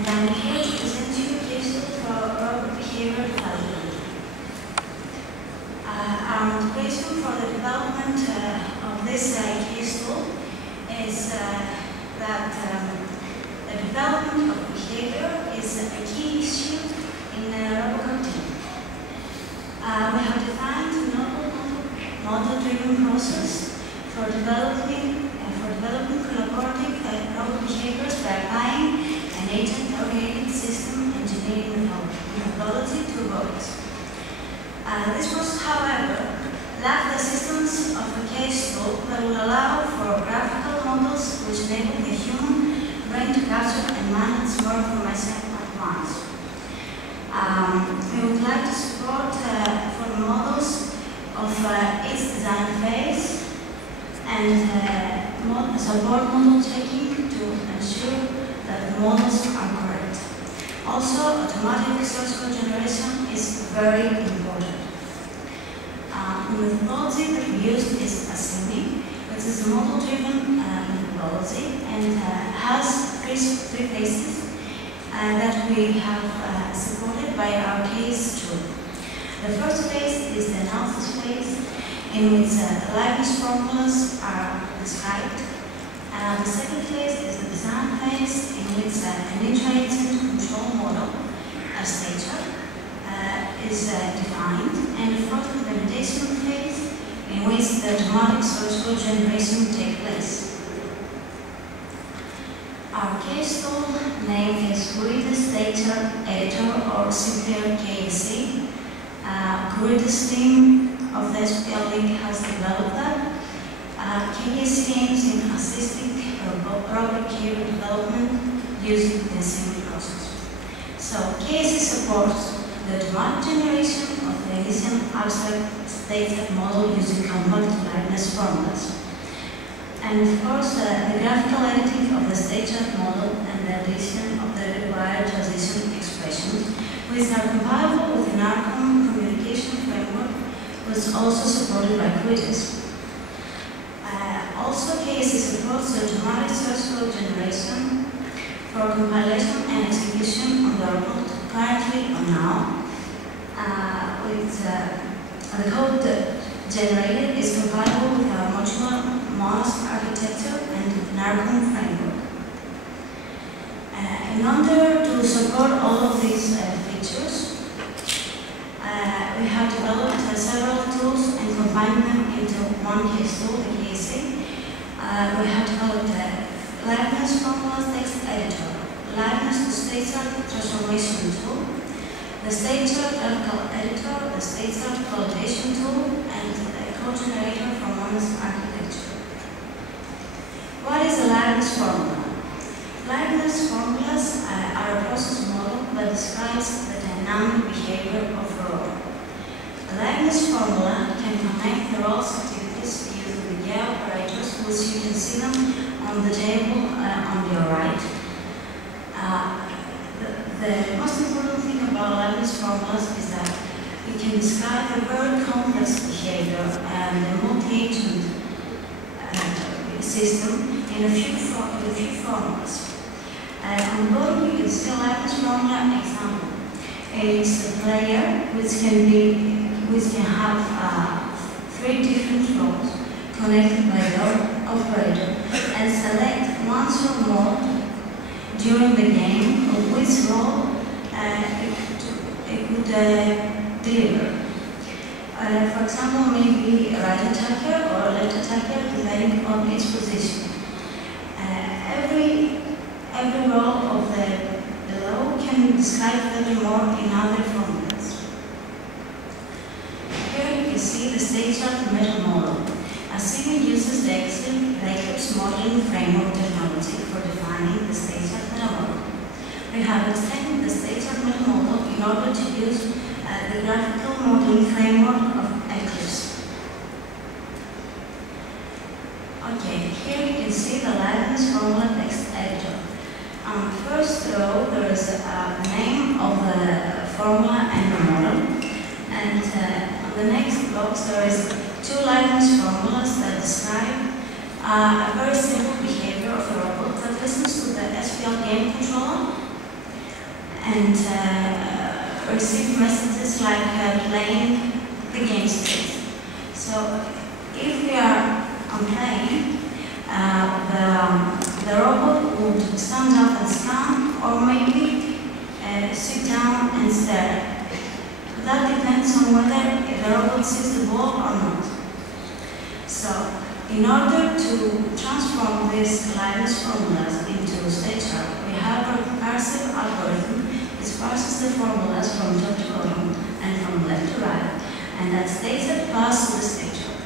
and I'm here to present you a case for robot behavior development. Our motivation for the development of this case tool is that the development of behavior is a key issue in the RoboCup team. We have defined a novel model-driven process for developing collaborative robot behaviors by applying an agent-oriented system engineering methodology to robots. This process, however, lacks the assistance of a case tool that will allow for graphical models which enable the human brain to capture and manage more information at once. We would like to support for models of each design phase and support model checking to ensure that the models are correct. Also, automatic source code generation is very important. The methodology that we used is ASIMI, which is a model-driven methodology and has three phases that we have supported by our case tool. The first phase is the analysis phase, in which the liveness formulas are described. The second phase is the design phase, in which an intra-agent control model, a stature, is defined, and the fourth implementation phase, in which the automatic source code generation takes place. Our case tool name is Gurida's Data Editor, or simply KSE. Gurida's team of the SPL League has developed that. KSE aims in assisting robot behavior development using the assembly process. So KSE supports the automatic generation of the initial abstract data model using compact liveness formulas. And of course, the graphical editing of the state chart model and the addition of the required transition expressions, which are compatible with an outcome communication framework, was also supported by Quidditch. Also, KSE supports the automatic source code generation for compilation and execution on the robot currently or now. The code generated is compatible with our modular MOS architecture and NARCOM framework. In order to support all of these features, we have developed several tools and combined them into one case tool, the KSE. We have developed a liveness formulas text editor, liveness to state chart transformation tool, the state chart graphical editor, the state chart validation tool, and a code generator from MOS architecture. What is a liveness formula? Liveness formulas are a process model that describes the dynamic behavior of a robot. A liveness formula can connect the roles activities using the GEA operators, which you can see them on the table on your right. The most important thing about liveness formulas is that we can describe a very complex behavior and a multi-agent system in a few formulas. On the bottom you can see a liveness formula example. It's a player which can have three different roles connected by the operator and select once or more during the game of which role it would deliver. For example, maybe a right attacker or a left attacker, depending on its position. Every role of the below can be described furthermore in other formulas. Here you can see the state chart meta model. ASIMI uses the Eclipse modeling framework technology for defining the state chart meta model. We have extended the state chart meta model in order to use the graphical modeling framework of Eclipse. Okay, here you can see the liveness formula text editor. On the first row, there is a name of the formula and the model. And on the next box, there is two liveness formulas that describe a very simple behavior of a robot that listens to the SPL game controller and receive messages like playing the game state. So if we are on playing, the robot would stand up and scan, or maybe sit down and stare. That depends on whether the robot sees the ball or not. So, in order to transform these Linus formulas into state chart, we have a recursive algorithm which parses the formulas from top to bottom and from left to right, and that state chart passes the state chart.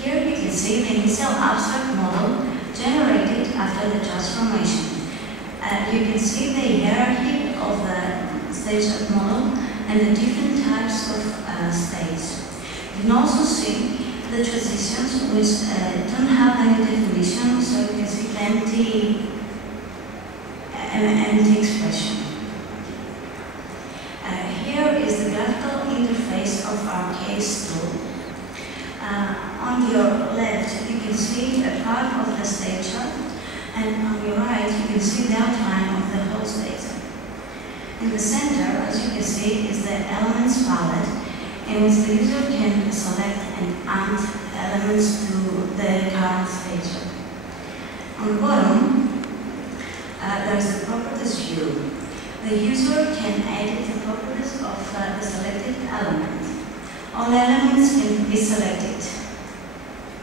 Here you can see the initial abstract model generated after the transformation. You can see the hierarchy of the state chart model and the different types of states. You can also see the transitions which don't have any definition, so you can see empty expression. Here is the graphical interface of our case tool. On your left, you can see a part of the state chart, and on your right, you can see the outline of the whole state chart. In the center, as you can see, is the elements palette, in which the user can select and add elements to the current state chart. On the bottom, there is the properties view. The user can edit the properties of the selected element. All elements can be selected.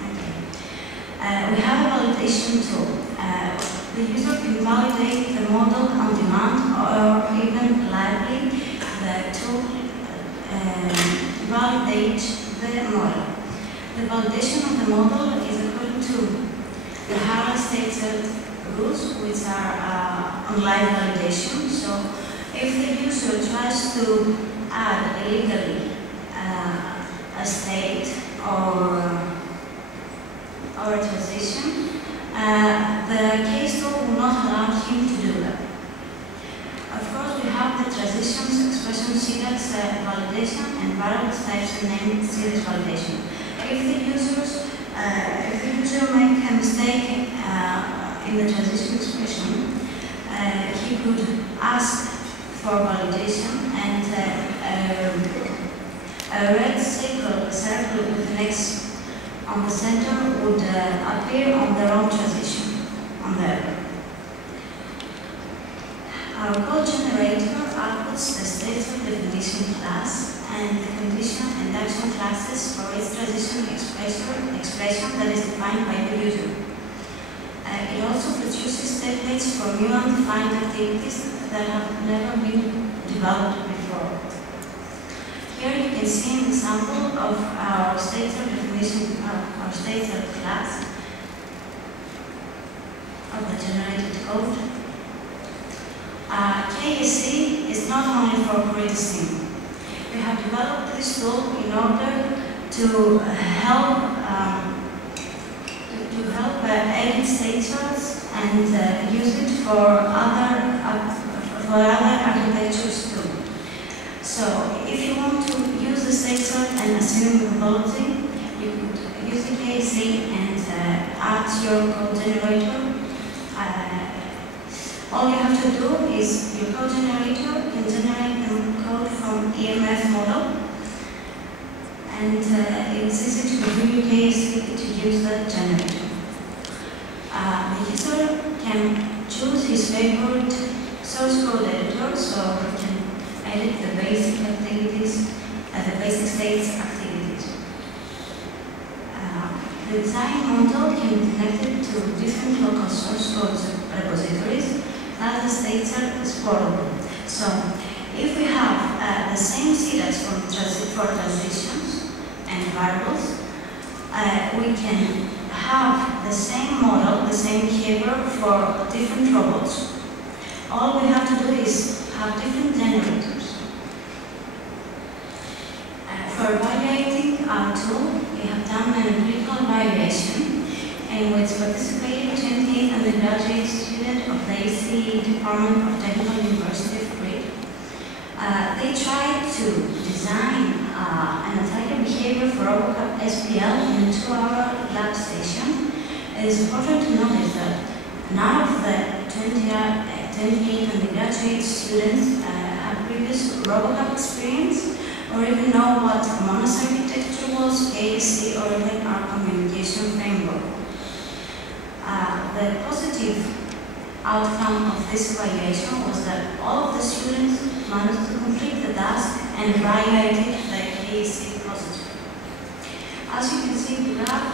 Okay. We have a validation tool. The user can validate the model on demand, or even live the tool validate the model. The validation of the model is according to the higher state rules, which are on live validation. So, if the user tries to add illegally a state or a transition, the case tool will not allow him to do that. Of course, we have the transitions, expression, syntax validation, and variables types and name series validation. If the user makes a mistake in the transition expression, he could ask for validation, and a red circle with an X on the center would appear on the wrong transition, on there. Our code generator outputs the state definition class and the condition and action classes for its transition expression that is defined by the user. It also produces templates for new undefined activities that have never been developed before. Here you can see an example of our state definition, our state class of the generated code. KSC is not only for predicting. We have developed this tool in order to help edit state charts and use it for other architectures too. So, if you want to use the state chart and assume methodology, you could use the KSC and add your code generator. All you have to do is your code generator can generate the code from EMF model, and it's easy to review your KSC to use that generator. The user can choose his favorite source code editor, so he can edit the basic activities, the basic states activities. The design model can be connected to different local source code repositories, as the states are exportable. So, if we have the same syntax for transitions and variables, we can have the same model, the same behavior for different robots. All we have to do is have different generators. For evaluating our tool, we have done an empirical evaluation in which participated 28 undergraduate students of the ACE Department of Technical University of Crete. They tried to design an attacker behavior for RoboCup SPL in a 2-hour lab session. It is important to notice that none of the 28 authenticate undergraduate students have previous RoboCup experience, or even know what Monas architecture was, KSC, or even our communication framework. The positive outcome of this evaluation was that all of the students managed to complete the task and evaluated the KSC positive. As you can see in the graph,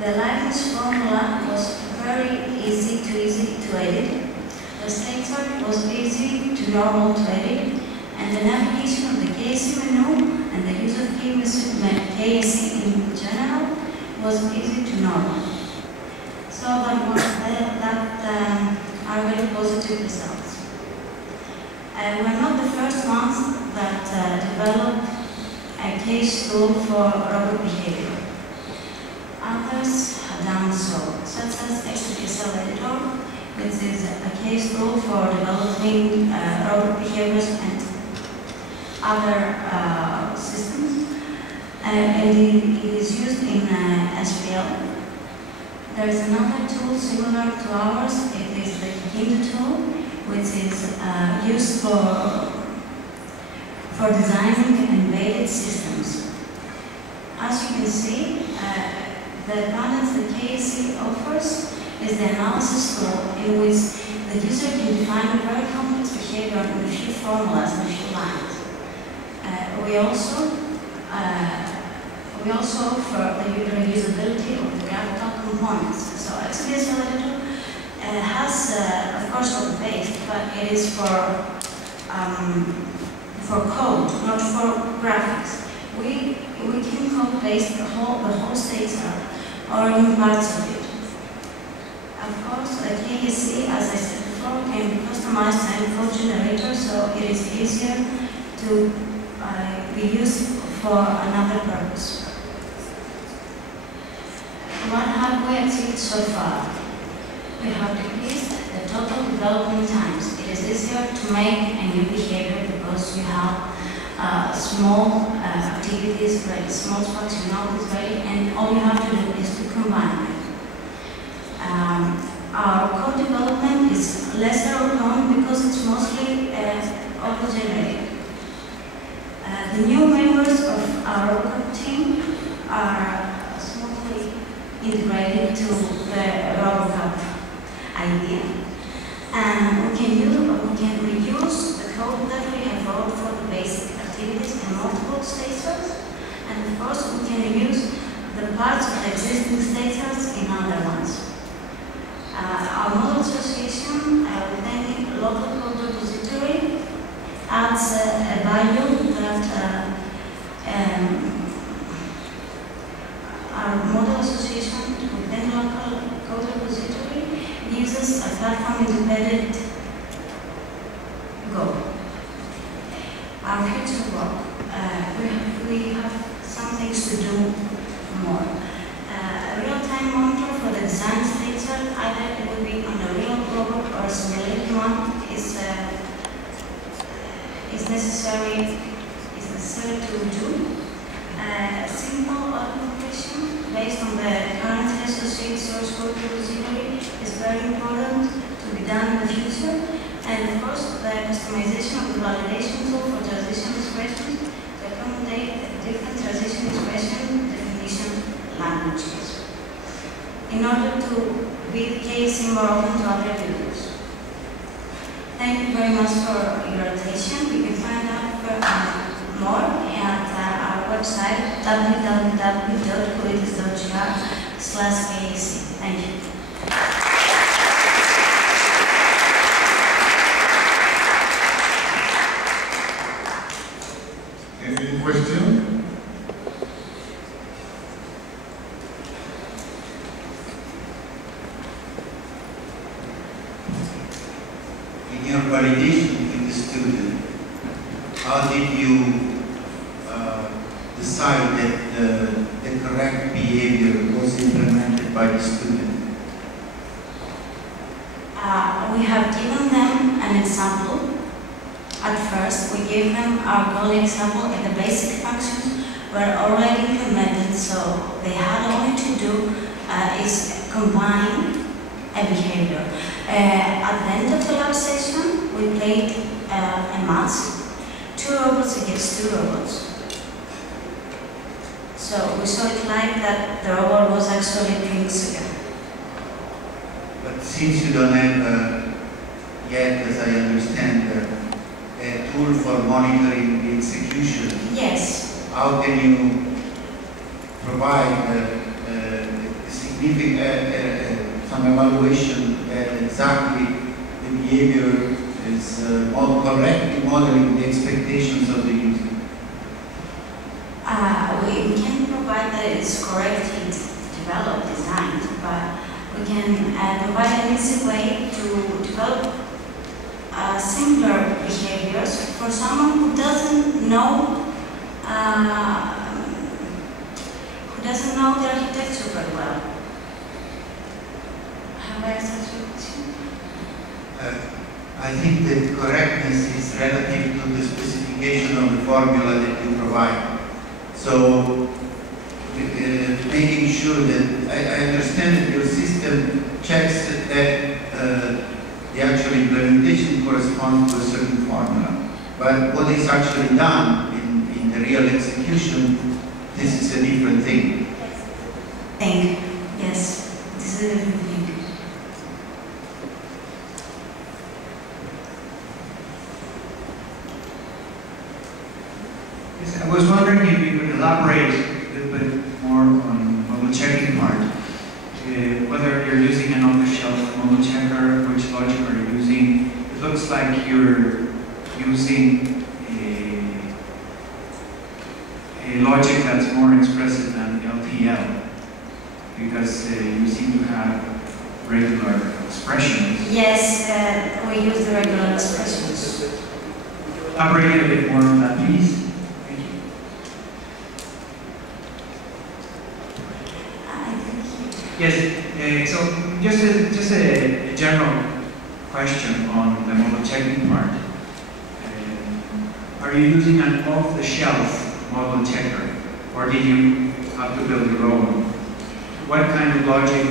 the Leibniz formula was very easy to edit. The state chart was easy to normal to edit, and the navigation of the KSC menu and the use of KSC in general was easy to normal. So that are very positive results. We're not the first ones that developed a case tool for robot behavior. Others have done so, such as XPSL editor, which is a case tool for developing robot behaviors and other systems, and it is used in SPL. There is another tool similar to ours. It is the Kinda tool, which is used for designing embedded systems. As you can see, the advantage that KSC offers is the analysis tool, in which the user can define a very complex behavior in a few formulas and a few lines. We also offer the reusability of the graphical components. So XPSL editor has, of course, code-based, but it is for code, not for graphics. We can code-paste the whole state or even parts of it. Of course, the KSC, as I said before, can be customized and code generator, so it is easier to be used for another purpose. What have we achieved so far? We have decreased the total development times. It is easier to make a new behavior because you have small activities ready, small functionalities ready, and all you have to do is to combine them. Our code development is less error-prone because it's mostly auto-generated. The new members of our RoboCup team are smoothly integrated to the RoboCup idea, and we can reuse the code that we have wrote for the basic activities in multiple state cells, and of course we can use the parts of the existing state cells in other ones. Our model association with any local code repository adds a value that our model association with any local code repository gives us a platform-independent goal. Our future work, we have some things to do more. A real-time monitor for the design state chart, either it will be on a real robot or a simulated one, is necessary to do. Simple auto-completion based on the currently associated source code repository is very important to be done in the future. And of course, the customization of the validation tool for transition expressions to accommodate different transition expression definition languages in order to be the case more open to other users. Thank you very much for your attention. You can find out more at our website www.kulitis.gr/KSC. Thank you. Any question? In your validation with the student, how did you decide that the correct behavior was implemented by the student? We have given them an example. At first, we gave them our goal example, and the basic functions were already implemented, so they had only to do is combine a behavior. At the end of the lab session, we played a match, 2 robots against 2 robots. So we saw it like that the robot was actually drinking sugar. But since you don't have yet, as I understand, a tool for monitoring the execution, yes. How can you provide significant some evaluation that exactly the behavior is correctly modeling the expectations of the user? We can provide that it's correctly developed, designed, but we can provide an easy way to develop simpler behaviors for someone who doesn't know the architecture very well. Have I answered your question? I think that correctness is relative to the specification of the formula that you provide. So, making sure that I understand that your system checks that the actual implementation corresponds to a certain formula. But what is actually done in the real execution, this is a different thing. Yes, this is a different thing. Yes, I was wondering if you could elaborate a little bit more on the model checking part. Whether you're using an off-the-shelf model checker, which logic are you using? It looks like you're using a logic that's more expressive than LTL, because you seem to have regular expressions. Yes, we use the regular expressions. Elaborate a bit more on that, please. Thank you. Yes, so just a general question on the model checking part. Are you using an off-the-shelf model checker, or did you have to build your own? What kind of logic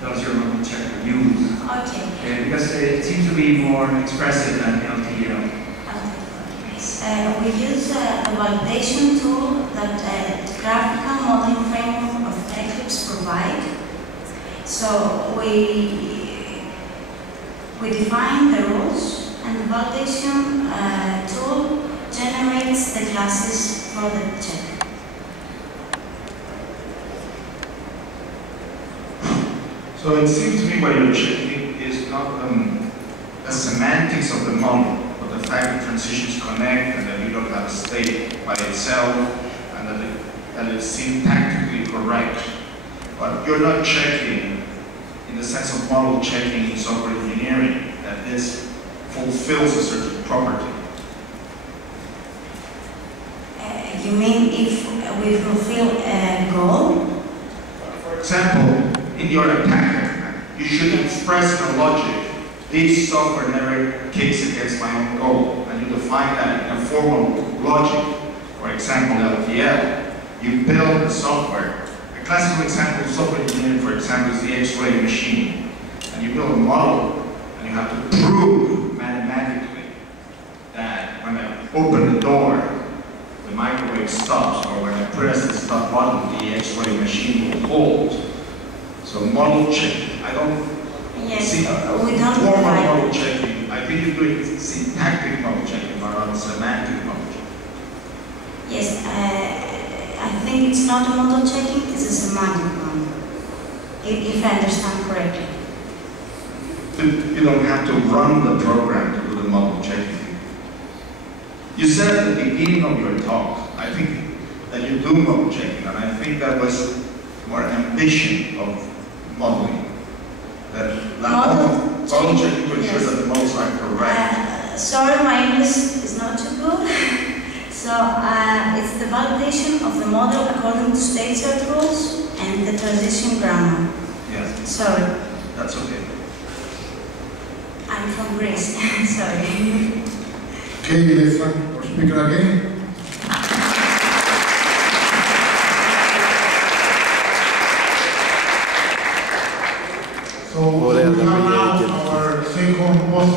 does your model checker use? Okay. Because it seems to be more expressive than LTL. We use a validation tool that the graphical modeling framework of Eclipse provide. So we define the rules, and the validation tool generates the classes for the check. So it seems to me what you're checking is not the semantics of the model, but the fact that transitions connect and that you don't have a state by itself and that it's syntactically correct. But you're not checking in the sense of model checking in software engineering that this fulfills a certain property. You mean if we fulfill a goal? For example, in your attacker, you should express a logic. This software never kicks against my own goal, and you define that in a formal logic. For example, LTL. You build the software. A classical example of software engineering, for example, is the X-ray machine. And you build a model, and you have to prove mathematically that when I open the door, the microwave stops, or when I press the stop button, the X-ray machine will hold. So model checking, I don't see we don't formal model checking. I think you're doing syntactic model checking, but not semantic model checking. Yes, I think it's not a model checking, it's a semantic one, if I understand correctly. You don't have to run the program to do the model checking. You said at the beginning of your talk, I think that you do model checking, and I think that was more an ambition of modeling. That model checking to ensure that the models are correct. Sorry, my English is not too good. So it's the validation of the model according to state chart rules and the transition grammar. Yes. Sorry. That's okay. I'm from Greece. Sorry. Okay, let's thank our speaker again. So we have now our second poster.